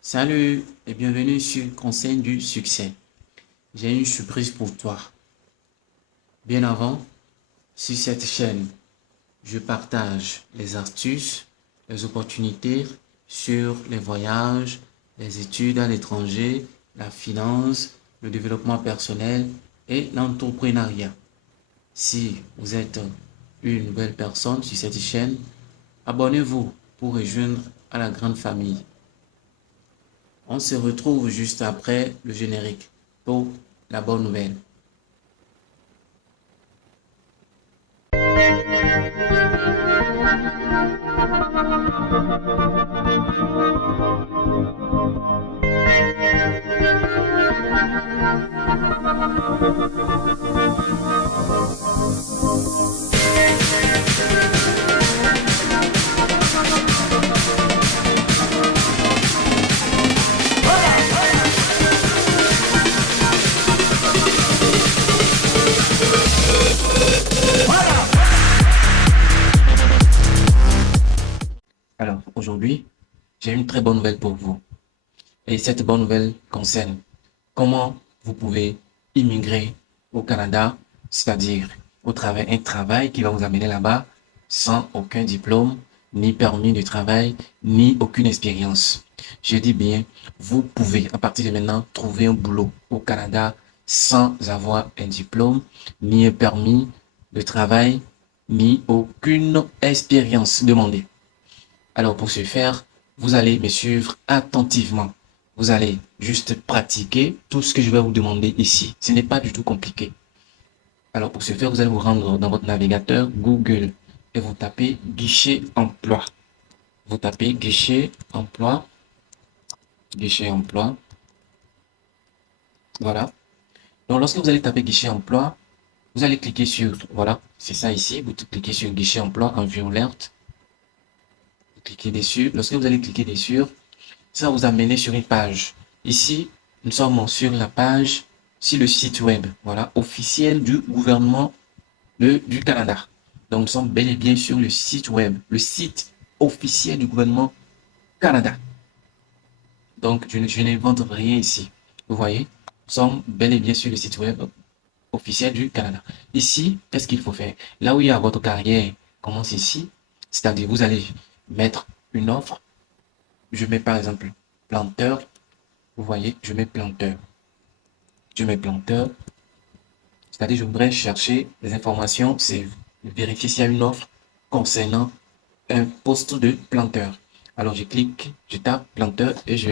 Salut et bienvenue sur Conseil du succès. J'ai une surprise pour toi. Bien avant, sur cette chaîne, je partage les astuces, les opportunités sur les voyages, les études à l'étranger, la finance, le développement personnel et l'entrepreneuriat. Si vous êtes une nouvelle personne sur cette chaîne, abonnez-vous pour rejoindre à la grande famille. On se retrouve juste après le générique pour la bonne nouvelle. Alors, aujourd'hui, j'ai une très bonne nouvelle pour vous. Et cette bonne nouvelle concerne comment vous pouvez immigrer au Canada, c'est-à-dire au travers un travail qui va vous amener là-bas sans aucun diplôme, ni permis de travail, ni aucune expérience. Je dis bien, vous pouvez à partir de maintenant trouver un boulot au Canada sans avoir un diplôme, ni un permis de travail, ni aucune expérience demandée. Alors pour ce faire, vous allez me suivre attentivement. Vous allez juste pratiquer tout ce que je vais vous demander ici. Ce n'est pas du tout compliqué. Alors pour ce faire, vous allez vous rendre dans votre navigateur Google et vous tapez guichet emploi. Vous tapez guichet emploi, guichet emploi. Voilà. Donc lorsque vous allez taper guichet emploi, vous allez cliquer sur, voilà, c'est ça ici, vous cliquez sur guichet emploi en vue alerte. Vous cliquez dessus. Lorsque vous allez cliquer dessus, ça va vous amener sur une page. Ici, nous sommes sur la page, sur le site web, voilà, officiel du gouvernement du Canada. Donc, nous sommes bel et bien sur le site web, le site officiel du gouvernement Canada. Donc, je n'invente rien ici. Vous voyez, nous sommes bel et bien sur le site web officiel du Canada. Ici, qu'est-ce qu'il faut faire? Là où il y a votre carrière, commence ici. C'est-à-dire, vous allez mettre une offre. Je mets par exemple planteur. Vous voyez, je mets planteur. Je mets planteur. C'est-à-dire, je voudrais chercher des informations, c'est vérifier s'il y a une offre concernant un poste de planteur. Alors, je clique, je tape planteur et je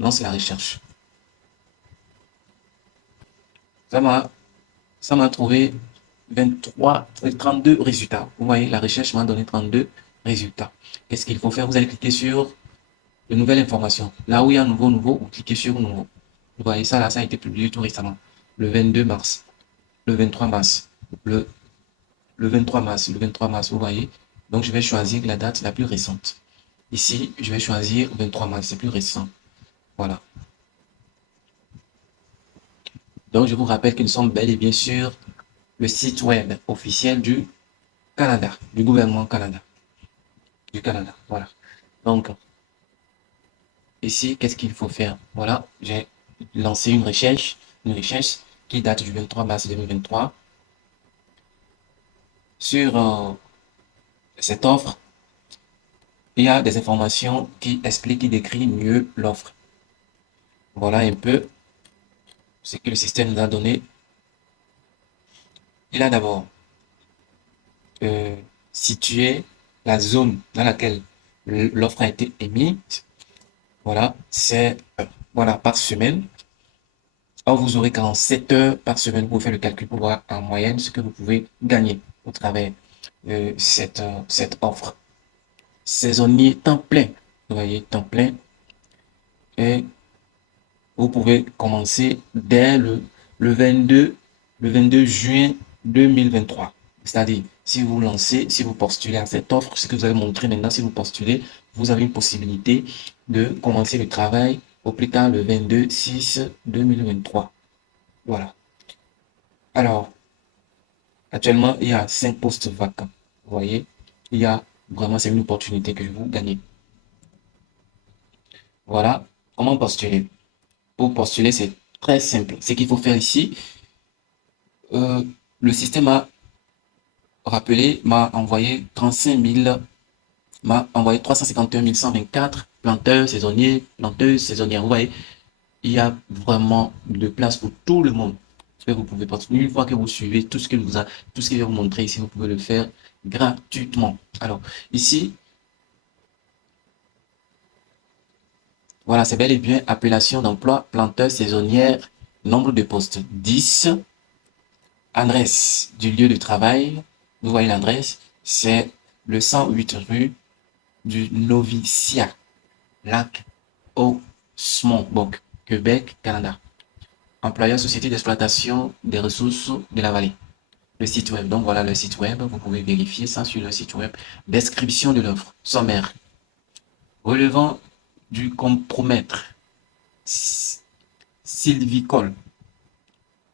lance la recherche. Ça m'a trouvé 32 résultats. Vous voyez, la recherche m'a donné 32 résultats. Qu'est-ce qu'il faut faire? Vous allez cliquer sur de nouvelles informations. Là où il y a nouveau, vous cliquez sur nouveau. Vous voyez, ça là, ça a été publié tout récemment. Le 22 mars, le 23 mars, le 23 mars, le 23 mars, vous voyez. Donc, je vais choisir la date la plus récente. Ici, je vais choisir 23 mars, c'est plus récent. Voilà. Donc, je vous rappelle que nous sommes bel et bien sur le site web officiel du Canada, du gouvernement Canada. Du Canada, voilà. Donc, ici, qu'est-ce qu'il faut faire? Voilà, j'ai lancé une recherche qui date du 23 mars 2023 sur cette offre. Il y a des informations qui expliquent, qui décrivent mieux l'offre. Voilà un peu ce que le système nous a donné. Il a d'abord situé la zone dans laquelle l'offre a été émise. Voilà, c'est voilà par semaine. Or, vous aurez 47 heures par semaine pour faire le calcul pour voir en moyenne ce que vous pouvez gagner au travers de cette offre. Saisonnier temps plein, vous voyez, temps plein. Et vous pouvez commencer dès le 22 juin 2023. C'est-à-dire, si vous lancez, si vous postulez à cette offre, ce que vous allez montrer maintenant, si vous postulez, vous avez une possibilité de commencer le travail au plus tard le 22/6/2023. Voilà. Alors, actuellement, il y a 5 postes vacants. Vous voyez, il y a vraiment, c'est une opportunité que je vous gagnez. Voilà. Comment postuler? Pour postuler, c'est très simple. Ce qu'il faut faire ici, euh, le système a rappelé, m'a envoyé 35 000, m'a envoyé 351 124 planteurs saisonniers, planteuses saisonnières. Vous voyez, il y a vraiment de place pour tout le monde. Que vous pouvez postuler. Une fois que vous suivez tout ce que tout ce que je vais vous montrer ici, vous pouvez le faire gratuitement. Alors, ici, voilà, c'est bel et bien appellation d'emploi, planteur saisonnière, nombre de postes 10, adresse du lieu de travail. Vous voyez l'adresse, c'est le 108 rue du Noviciat, Lac Osmond, donc Québec, Canada. Employeur société d'exploitation des ressources de la vallée. Le site web, donc voilà le site web, vous pouvez vérifier ça sur le site web. Description de l'offre, sommaire. Relevant du compromettre sylvicole.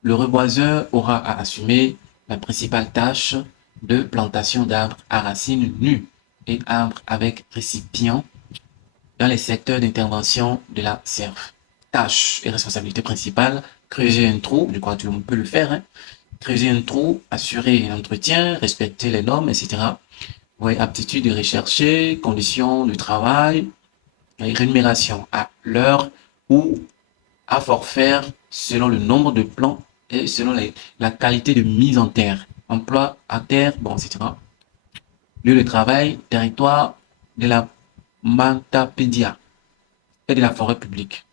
Le reboiseur aura à assumer la principale tâche de plantation d'arbres à racines nues et arbres avec récipient dans les secteurs d'intervention de la SERF. Tâche et responsabilité principale, creuser un trou, je crois que tout le monde peut le faire, hein. Creuser un trou, assurer l'entretien, respecter les normes, etc. Ouais, aptitude de rechercher, conditions de travail, rémunération à l'heure ou à forfait selon le nombre de plants et selon la qualité de mise en terre. Emploi à terre, bon, etc. Lieu de travail, territoire de la Mantapédia et de la forêt publique.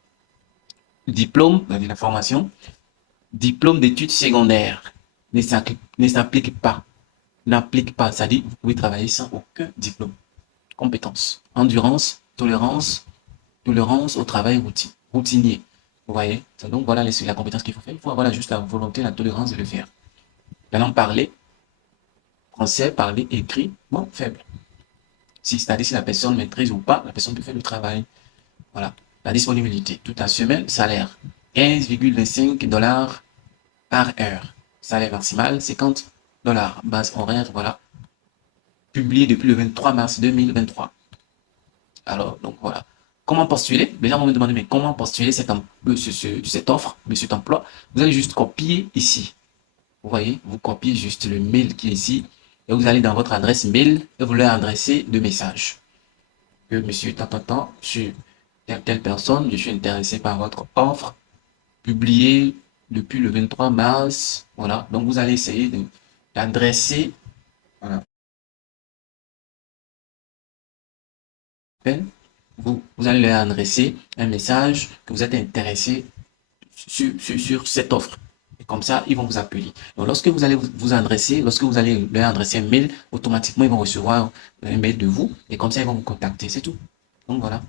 Diplôme, de la formation, diplôme d'études secondaires ne s'applique pas. N'applique pas, c'est-à-dire vous pouvez travailler sans aucun diplôme. Compétences, endurance, tolérance au travail routinier. Vous voyez? Donc voilà la compétence qu'il faut faire. Il faut avoir juste la volonté, la tolérance de le faire. Maintenant, parler, français, parler, écrit, bon, faible. C'est-à-dire si la personne maîtrise ou pas, la personne peut faire le travail. Voilà. La disponibilité, toute la semaine, salaire, 15,25 $ par heure. Salaire maximal, 50 $. Base horaire, voilà. Publié depuis le 23 mars 2023. Alors, donc voilà. Comment postuler? Les gens vont me demander, mais comment postuler cette offre, cet emploi? Vous allez juste copier ici. Vous voyez, vous copiez juste le mail qui est ici et vous allez dans votre adresse mail et vous leur adressez le message. Que monsieur tant, je suis telle personne, je suis intéressé par votre offre publiée depuis le 23 mars. Voilà, donc vous allez essayer d'adresser, voilà, vous allez leur adresser un message que vous êtes intéressé sur cette offre. Et comme ça, ils vont vous appeler. Donc, lorsque vous allez vous adresser, lorsque vous allez leur adresser un mail, automatiquement, ils vont recevoir un mail de vous. Et comme ça, ils vont vous contacter. C'est tout. Donc, voilà.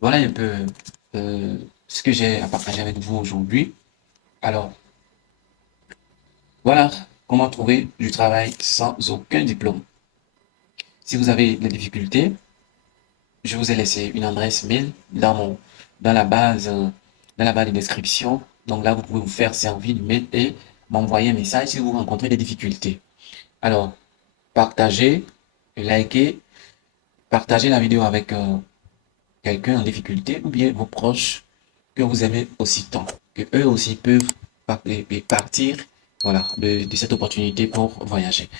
Voilà un peu ce que j'ai à partager avec vous aujourd'hui. Alors, voilà comment trouver du travail sans aucun diplôme. Si vous avez des difficultés, je vous ai laissé une adresse mail dans la base, de description. Donc là, vous pouvez vous faire servir du mail et m'envoyer un message si vous rencontrez des difficultés. Alors, partagez, likez, partagez la vidéo avec quelqu'un en difficulté ou bien vos proches que vous aimez aussi tant, que eux aussi peuvent partir, voilà, de cette opportunité pour voyager.